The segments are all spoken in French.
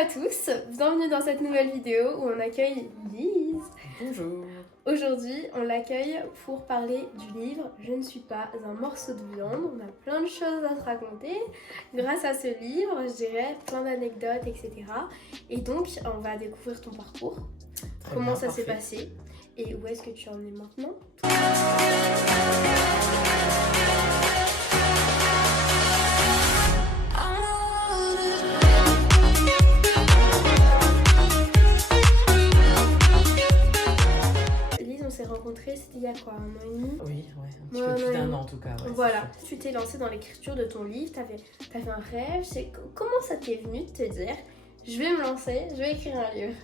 à tous, bienvenue dans cette nouvelle vidéo où on accueille Lise. Bonjour. Aujourd'hui, on l'accueille pour parler du livre « Je ne suis pas un morceau de viande ». On a plein de choses à te raconter grâce à ce livre, je dirais, plein d'anecdotes, etc. Et donc, on va découvrir ton parcours, comment ça s'est passé et où est-ce que tu en es maintenant. On s'est rencontrés, c'était il y a quoi, 1 an et demi? Oui, un petit peu plus d'1 an en tout cas. Ouais, voilà, tu t'es lancée dans l'écriture de ton livre, t'avais un rêve. Comment ça t'est venu de te dire, je vais me lancer, je vais écrire un livre?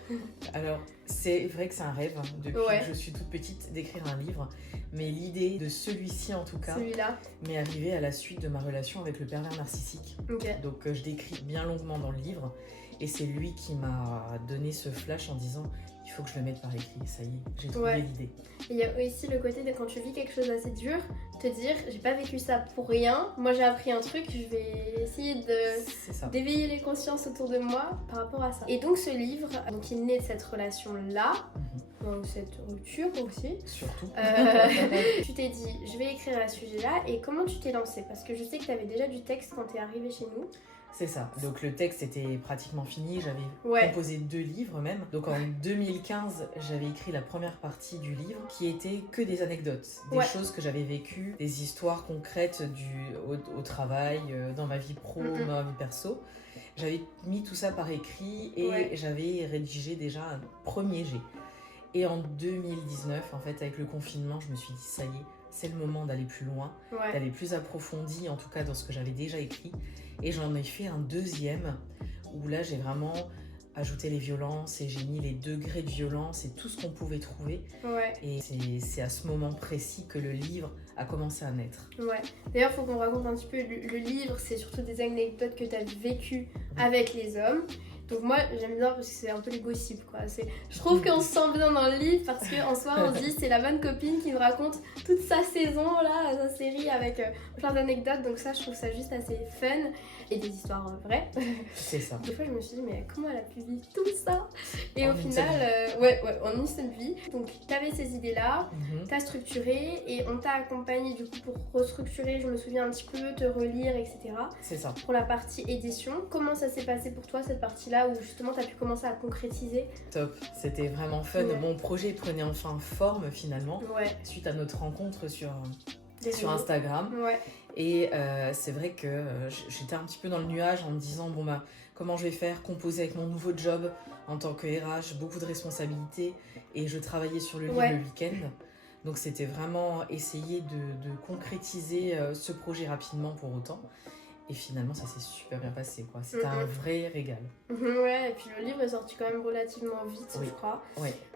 Alors, c'est vrai que c'est un rêve, depuis que je suis toute petite, d'écrire un livre. Mais l'idée de celui-ci en tout cas m'est arrivée à la suite de ma relation avec le pervers narcissique. Donc je décris bien longuement dans le livre. Et c'est lui qui m'a donné ce flash en disant il faut que je le mette par écrit, ça y est, j'ai trouvé l'idée. Et il y a aussi le côté de quand tu vis quelque chose d'assez dur, te dire j'ai pas vécu ça pour rien, moi j'ai appris un truc, je vais essayer d'éveiller les consciences autour de moi par rapport à ça. Et donc ce livre, donc il naît de cette relation-là, donc cette rupture aussi. Surtout. Tu t'es dit je vais écrire à ce sujet-là et comment tu t'es lancée? Parce que je sais que tu avais déjà du texte quand tu es arrivée chez nous. C'est ça, donc le texte était pratiquement fini, j'avais composé 2 livres même. Donc en 2015, j'avais écrit la première partie du livre qui était que des anecdotes, des choses que j'avais vécues, des histoires concrètes au travail, dans ma vie pro, dans ma vie perso. J'avais mis tout ça par écrit et j'avais rédigé déjà un premier jet. Et en 2019, en fait, avec le confinement, je me suis dit ça y est, c'est le moment d'aller plus loin, d'aller plus approfondi, en tout cas dans ce que j'avais déjà écrit. Et j'en ai fait un deuxième, où là j'ai vraiment ajouté les violences et j'ai mis les degrés de violence et tout ce qu'on pouvait trouver. Et c'est à ce moment précis que le livre a commencé à naître. D'ailleurs, il faut qu'on raconte un petit peu, le livre, c'est surtout des anecdotes que tu as vécues avec les hommes. Donc moi j'aime bien parce que c'est un peu les gossips quoi. Je trouve qu'on se sent bien dans le livre parce qu'en soi on se dit c'est la bonne copine qui nous raconte toute sa saison là, sa série avec plein d'anecdotes. Donc ça je trouve ça juste assez fun et des histoires vraies. C'est ça. Des fois je me suis dit mais comment elle a pu vivre tout ça? Et au final en une seule vie. Donc t'avais ces idées là, t'as structuré et on t'a accompagné du coup pour restructurer, je me souviens un petit peu, te relire etc. C'est ça. Pour la partie édition, comment ça s'est passé pour toi cette partie là où justement tu as pu commencer à concrétiser? Top, c'était vraiment fun. Mon projet prenait enfin forme finalement suite à notre rencontre sur Instagram. Et c'est vrai que j'étais un petit peu dans le nuage en me disant bon bah comment je vais faire, composer avec mon nouveau job en tant que RH, beaucoup de responsabilités et je travaillais sur le livre le week-end. Donc c'était vraiment essayer de concrétiser ce projet rapidement pour autant. Et finalement, ça s'est super bien passé, quoi. C'était un vrai régal. Et puis le livre est sorti quand même relativement vite, je crois.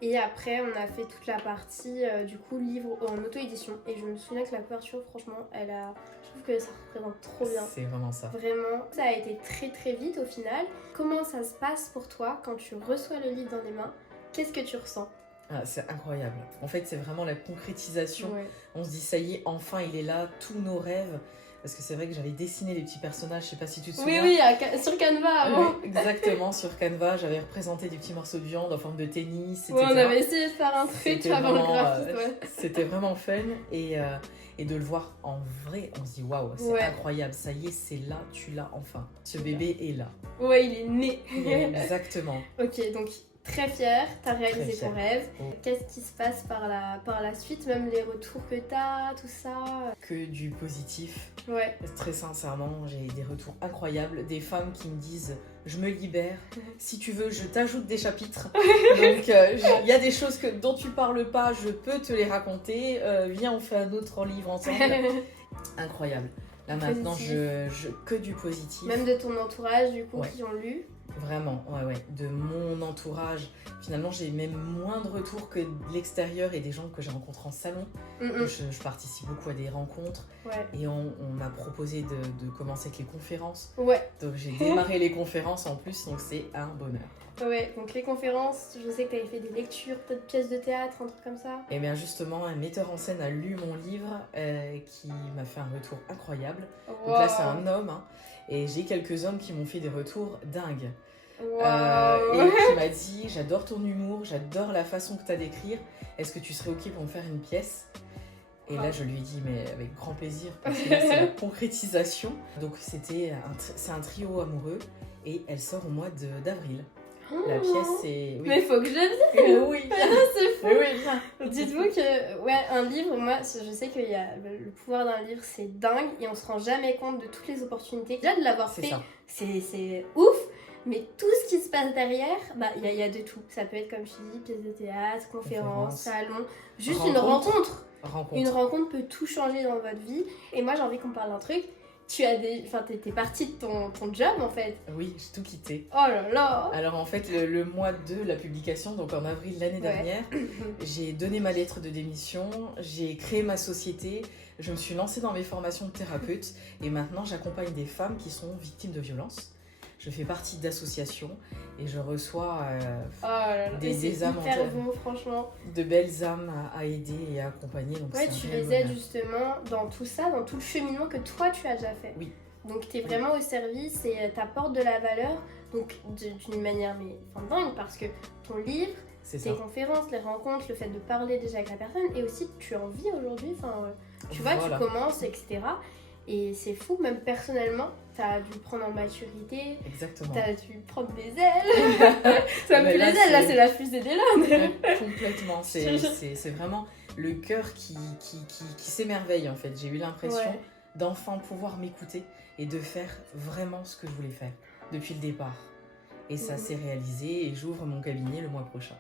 Et après, on a fait toute la partie, du coup, livre en auto-édition. Et je me souviens que la couverture, franchement, je trouve que ça représente trop bien. C'est vraiment ça. Vraiment. Ça a été très très vite au final. Comment ça se passe pour toi quand tu reçois le livre dans les mains? Qu'est-ce que tu ressens? C'est incroyable. En fait, c'est vraiment la concrétisation. On se dit, ça y est, enfin, il est là, tous nos rêves. Parce que c'est vrai que j'avais dessiné les petits personnages, je sais pas si tu te souviens. Sur Canva avant. Exactement, sur Canva, j'avais représenté des petits morceaux de viande en forme de tennis, etc. On avait essayé de faire un truc avant le graphisme. C'était vraiment fun et de le voir en vrai, on se dit waouh, c'est incroyable, ça y est, c'est là, tu l'as enfin. Ce bébé est là. Il est né. Exactement. Ok, donc très fière, t'as réalisé ton rêve. Qu'est-ce qui se passe par la suite, même les retours que t'as, tout ça? Que du positif. Très sincèrement, j'ai des retours incroyables, des femmes qui me disent je me libère, si tu veux je t'ajoute des chapitres. Donc il y a des choses dont tu parles pas, je peux te les raconter, viens on fait un autre livre ensemble. Incroyable. Là maintenant que du positif. Même de ton entourage du coup qui ont lu? Vraiment, de mon entourage. Finalement, j'ai même moins de retours que de l'extérieur et des gens que j'ai rencontrés en salon. Je participe beaucoup à des rencontres et on m'a proposé de commencer avec les conférences. Donc j'ai démarré les conférences en plus, donc c'est un bonheur. Donc les conférences, je sais que tu avais fait des lectures, peut-être pièces de théâtre, un truc comme ça. Et bien justement, un metteur en scène a lu mon livre qui m'a fait un retour incroyable. Donc là, c'est un homme, et j'ai quelques hommes qui m'ont fait des retours dingues. Et qui m'a dit j'adore ton humour, j'adore la façon que tu as d'écrire, est-ce que tu serais ok pour me faire une pièce? Et là je lui ai dit mais avec grand plaisir parce que là c'est la concrétisation. Donc c'est un trio amoureux et elle sort au mois d'avril. La pièce c'est... Oui. Mais faut que je vienne. Oui. C'est fou. Oui. Dites-vous que un livre, moi je sais qu'il y a le pouvoir d'un livre, c'est dingue et on se rend jamais compte de toutes les opportunités. Déjà de l'avoir fait, c'est ouf. Mais tout ce qui se passe derrière, il y a de tout. Ça peut être comme je dis, pièce de théâtre, conférence, salon, juste une rencontre. Une rencontre peut tout changer dans votre vie. Et moi j'ai envie qu'on parle d'un truc. T'es partie de ton job en fait. Oui, j'ai tout quitté. Oh là là. Alors en fait, le mois de la publication, donc en avril l'année dernière, j'ai donné ma lettre de démission, j'ai créé ma société, je me suis lancée dans mes formations de thérapeute et maintenant j'accompagne des femmes qui sont victimes de violences. Je fais partie d'associations et je reçois des âmes beau, franchement. De belles âmes à aider et à accompagner. Donc tu les aides justement dans tout ça, dans tout le cheminement que toi tu as déjà fait. Oui. Donc tu es vraiment au service et t'apportes de la valeur, donc d'une manière dingue parce que ton livre, tes conférences, les rencontres, le fait de parler déjà avec la personne et aussi tu en vis aujourd'hui, tu vois, tu commences, etc. Et c'est fou, même personnellement, t'as dû prendre en maturité. Exactement. T'as dû prendre des ailes. Ça me fait les ailes, là c'est la fusée des larmes. Complètement, c'est vraiment le cœur qui s'émerveille en fait. J'ai eu l'impression d'enfin pouvoir m'écouter et de faire vraiment ce que je voulais faire depuis le départ. Et ça s'est réalisé et j'ouvre mon cabinet le mois prochain.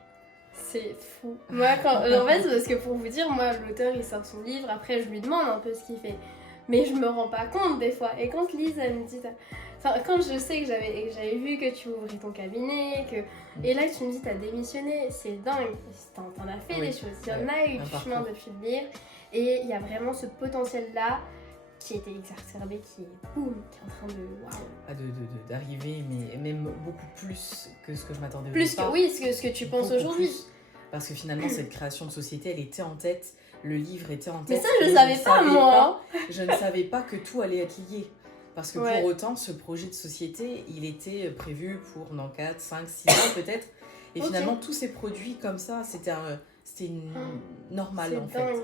C'est fou. Moi, en fait, parce que pour vous dire, moi, l'auteur il sort son livre, après je lui demande un peu ce qu'il fait. Mais je me rends pas compte des fois. Et quand Lise, elle me dit... quand je sais que j'avais vu que tu ouvrais ton cabinet, et là tu me dis t'as démissionné, c'est dingue. T'en as fait des choses. Il y en a eu du chemin depuis le livre. Et il y a vraiment ce potentiel-là qui était exacerbé, qui est en train de... d'arriver, mais même beaucoup plus que ce que je m'attendais au départ. Plus que ce que tu penses aujourd'hui. Parce que finalement, cette création de société, elle était en tête. Le livre était en tête. Mais ça, je ne savais pas, moi. Je ne savais pas que tout allait être lié. Parce que pour autant, ce projet de société, il était prévu pour dans 4, 5, 6 ans peut-être. Et finalement, tous ces produits comme ça, c'était normal en fait.